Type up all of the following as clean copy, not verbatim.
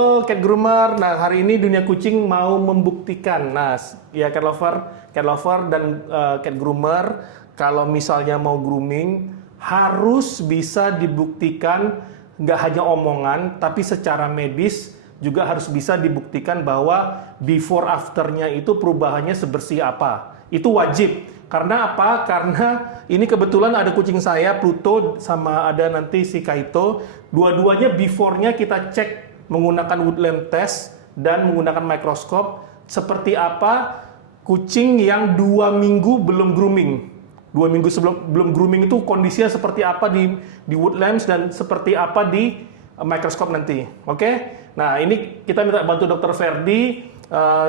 Cat Groomer. Nah, hari ini dunia kucing mau membuktikan. Nah, ya cat lover dan cat groomer kalau misalnya mau grooming harus bisa dibuktikan, nggak hanya omongan, tapi secara medis juga harus bisa dibuktikan bahwa before afternya itu perubahannya sebersih apa. Itu wajib. Karena apa? Karena ini kebetulan ada kucing saya, Pluto, sama ada nanti si Kaito. Dua-duanya before-nya kita cek menggunakan woodland test dan menggunakan mikroskop seperti apa kucing yang 2 minggu belum grooming. 2 minggu sebelum belum grooming itu kondisinya seperti apa di woodlands dan seperti apa di mikroskop nanti. Oke? Nah, ini kita minta bantu Dr. Ferdi.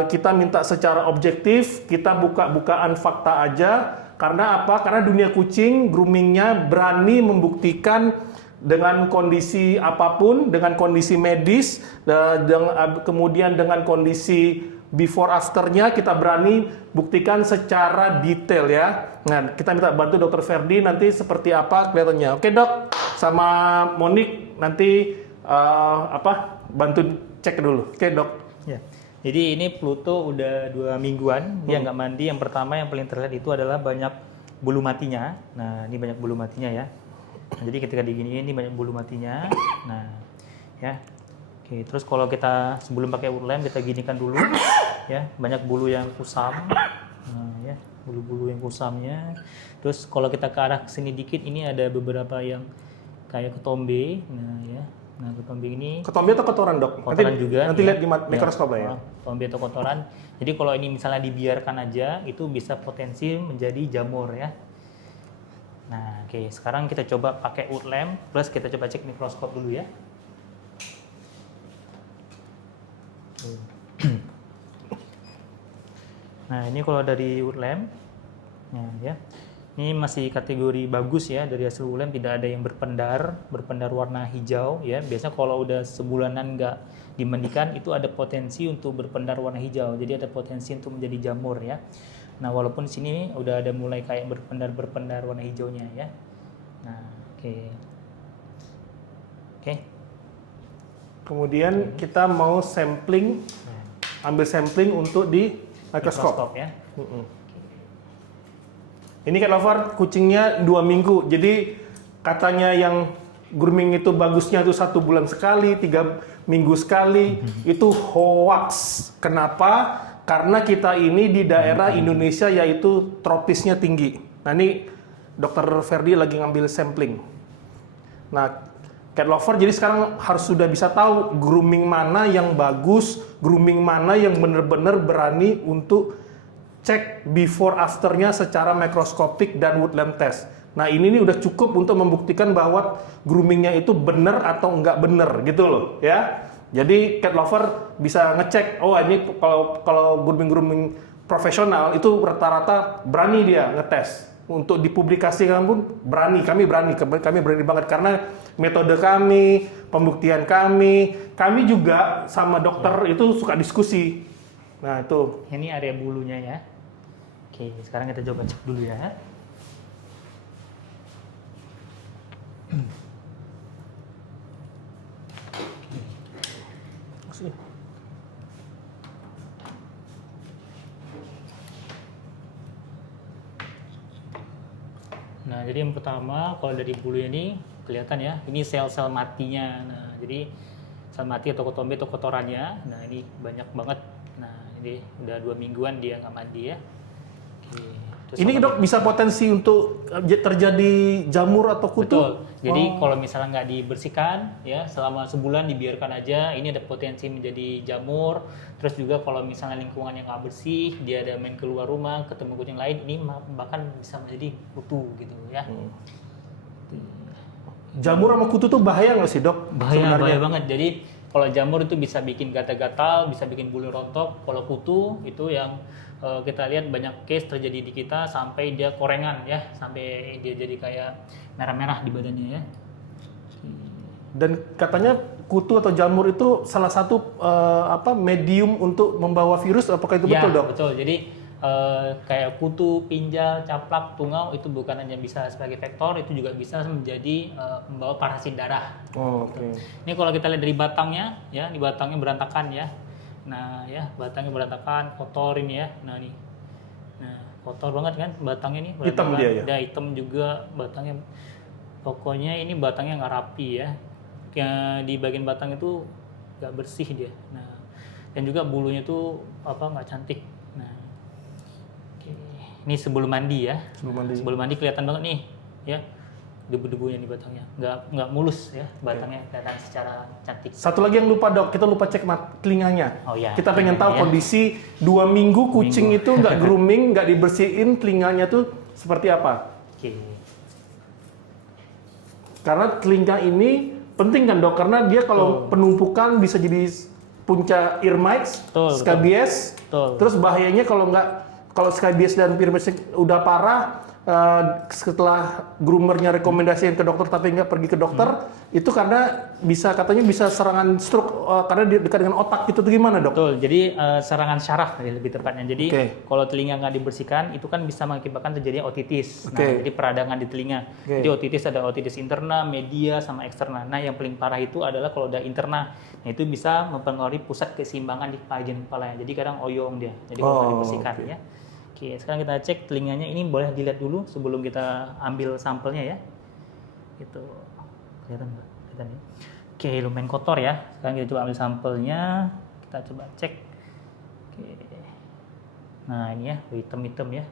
Kita minta secara objektif, kita buka-bukaan fakta aja. Karena apa? Karena dunia kucing groomingnya berani membuktikan dengan kondisi apapun, dengan kondisi medis, kemudian dengan kondisi before afternya kita berani buktikan secara detail ya. Nah, kita minta bantu Dr. Ferdi nanti seperti apa kelihatannya. Oke dok, sama Monik nanti bantu cek dulu. Oke dok. Ya. Jadi ini Pluto udah 2 mingguan dia nggak mandi. Yang pertama yang paling terlihat itu adalah banyak bulu matinya. Nah ini banyak bulu matinya ya. Nah, jadi ketika diginiin ini banyak bulu matinya. Nah, ya. Oke, terus kalau kita sebelum pakai woodland kita ginikan dulu ya, banyak bulu yang kusam. Nah, ya, bulu-bulu yang kusamnya. Terus kalau kita ke arah sini dikit ini ada beberapa yang kayak ketombe. Nah, ya. Nah, ketombe ini Ketombe atau kotoran, Dok? kotoran juga. Nanti ya. lihat di mikroskop lah ya. Ketombe atau kotoran. Jadi kalau ini misalnya dibiarkan aja itu bisa potensi menjadi jamur ya. Nah, oke, sekarang kita coba pakai wood lamp plus kita coba cek mikroskop dulu ya. Nah, ini kalau dari wood lamp, nah, ya, ini masih kategori bagus ya, dari hasil wood lamp tidak ada yang berpendar warna hijau ya. Biasanya kalau udah sebulanan nggak dimandikan itu ada potensi untuk berpendar warna hijau, jadi ada potensi untuk menjadi jamur ya. Nah, walaupun di sini udah ada mulai kayak berpendar warna hijaunya ya. Nah, oke. Oke. Kemudian kita mau sampling, ambil sampling untuk di mikroskop. Ya. Ini cat lover kucingnya 2 minggu. Jadi katanya yang grooming itu bagusnya itu 1 bulan sekali, 3 minggu sekali. Itu hoax. Kenapa? Karena kita ini di daerah Indonesia yaitu tropisnya tinggi. Nah ini Dr. Ferdi lagi ngambil sampling. Nah cat lover jadi sekarang harus sudah bisa tahu grooming mana yang bagus, grooming mana yang benar-benar berani untuk cek before afternya secara mikroskopik dan woodland test. Nah ini nih udah cukup untuk membuktikan bahwa groomingnya itu benar atau enggak benar gitu loh ya. Jadi cat lover bisa ngecek, oh ini kalau grooming profesional itu rata-rata berani dia ngetes. Untuk dipublikasikan pun kami berani banget karena metode kami, pembuktian kami juga sama dokter itu suka diskusi. Nah itu. Ini area bulunya ya. Oke, sekarang kita coba cek dulu ya. Nah, jadi yang pertama kalau dari bulu ini kelihatan ya, ini sel-sel matinya. Nah, jadi sel mati atau ketombe atau kotorannya. Nah, ini banyak banget. Nah, ini udah 2 mingguan dia nggak mandi ya. Oke. Terus Ini dok bisa potensi untuk terjadi jamur atau kutu? Betul. Jadi kalau misalnya nggak dibersihkan ya selama sebulan dibiarkan aja, ini ada potensi menjadi jamur. Terus juga kalau misalnya lingkungan yang nggak bersih, dia ada main keluar rumah, ketemu kucing lain, ini bahkan bisa menjadi kutu gitu ya. Jamur sama kutu tuh bahaya nggak sih dok? Bahaya banget. Jadi kalau jamur itu bisa bikin gatal-gatal, bisa bikin bulu rontok. Kalau kutu itu yang kita lihat banyak case terjadi di kita sampai dia korengan ya, sampai dia jadi kayak merah-merah di badannya ya. Dan katanya kutu atau jamur itu salah satu medium untuk membawa virus, apakah itu Ya, betul dok? betul. Jadi kayak kutu, pinjal, caplak, tungau itu bukan hanya bisa sebagai vektor, itu juga bisa menjadi membawa parasit darah. Oh, oke. Ini kalau kita lihat dari batangnya, ya, di batangnya berantakan ya. Nah, ya, batangnya berantakan, kotor ini ya. Nah, nih. Nah, kotor banget kan batangnya nih. Hitam berantakan. dia ya? Dia hitam juga batangnya. Pokoknya ini batangnya nggak rapi ya. Yang di bagian batang itu nggak bersih dia. Nah, dan juga bulunya tuh nggak cantik. Nah, oke. Ini sebelum mandi ya. Sebelum mandi kelihatan banget nih, ya. Debu-debunya di batangnya nggak mulus ya, batangnya kelihatan secara cantik. Satu lagi yang lupa dok, kita lupa cek telinganya. Oh ya. Kita pengen tahu ya. kondisi 2 minggu kucing itu nggak grooming, nggak dibersihin, telinganya tuh seperti apa? Oke. Karena telinga ini penting kan dok, karena dia kalau penumpukan bisa jadi punca ear mites, scabies. Terus bahayanya kalau scabies dan ear udah parah, setelah groomernya rekomendasiin ke dokter tapi nggak pergi ke dokter, itu karena katanya bisa serangan stroke karena dekat dengan otak gitu. Tuh gimana dok? Betul, jadi serangan syaraf lebih tepatnya. Jadi kalau telinga nggak dibersihkan itu kan bisa mengakibatkan terjadi otitis. Nah, jadi peradangan di telinga. Jadi otitis ada otitis interna, media, sama eksterna. Nah, yang paling parah itu adalah kalau udah interna. Nah, itu bisa mempengaruhi pusat keseimbangan di bagian kepalanya. Jadi kadang oyong dia. Jadi kalau nggak dibersihkan ya. Oke, sekarang kita cek telinganya. Ini boleh dilihat dulu sebelum kita ambil sampelnya ya. Gitu. Kelihatan nggak? Kelihatan ya. Oke, lumayan kotor ya. Sekarang kita coba ambil sampelnya. Kita coba cek. Oke. Nah, ini ya, hitam-hitam ya.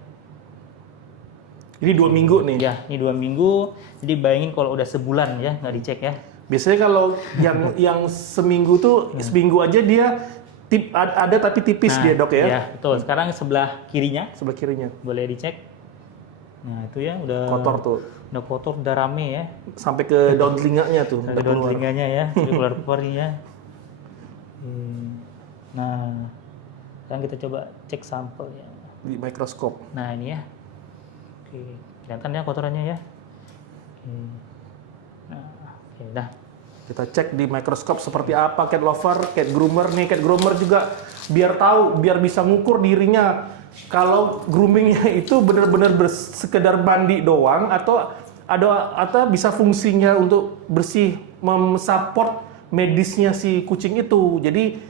Ini 2 minggu nih. Ya, ini 2 minggu. Jadi bayangin kalau udah sebulan ya, nggak dicek ya. Biasanya kalau yang seminggu tuh, seminggu aja dia ada tapi tipis dia dok ya? Iya, betul. Sekarang sebelah kirinya. Sebelah kirinya. Boleh dicek. Nah, itu ya udah kotor tuh. Udah kotor, udah rame ya. Sampai ke daun telinganya tuh. Sampai daun telinganya ya, udah keluar-keluar nih ya. Nah, sekarang kita coba cek sampelnya. Di mikroskop. Nah, ini ya. Oke, kelihatan ya kotorannya ya. Oke. Nah, oke, dah. Kita cek di mikroskop seperti apa cat lover, cat groomer nih. Cat groomer juga biar tahu, biar bisa ngukur dirinya. Kalau groomingnya itu benar-benar sekedar mandi doang atau bisa fungsinya untuk bersih, mensupport medisnya si kucing itu. Jadi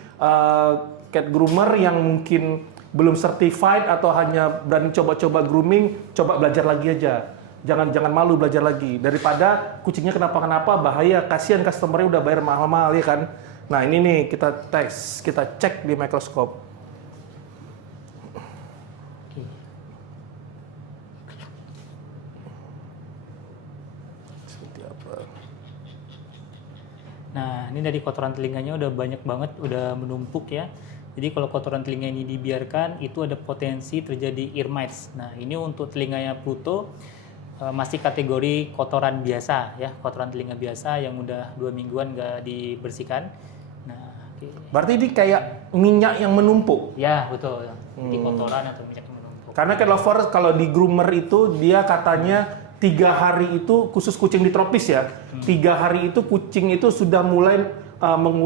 cat groomer yang mungkin belum certified atau hanya berani coba-coba grooming, coba belajar lagi aja. Jangan malu belajar lagi, daripada kucingnya kenapa-kenapa bahaya, kasihan customernya udah bayar mahal-mahal ya kan. Nah ini nih kita tes, kita cek di mikroskop. Oke. Seperti apa? Nah ini dari kotoran telinganya udah banyak banget, udah menumpuk ya. Jadi kalau kotoran telinga ini dibiarkan, itu ada potensi terjadi ear mites. Nah ini untuk telinganya Pluto masih kategori kotoran biasa ya, kotoran telinga biasa yang udah 2 mingguan nggak dibersihkan. Nah, berarti ini kayak minyak yang menumpuk. Ya betul, jadi kotoran atau minyak yang menumpuk. Karena cat lover kalau di groomer itu dia katanya 3 hari itu khusus kucing di tropis ya, 3 hari itu kucing itu sudah mulai mengeluarkan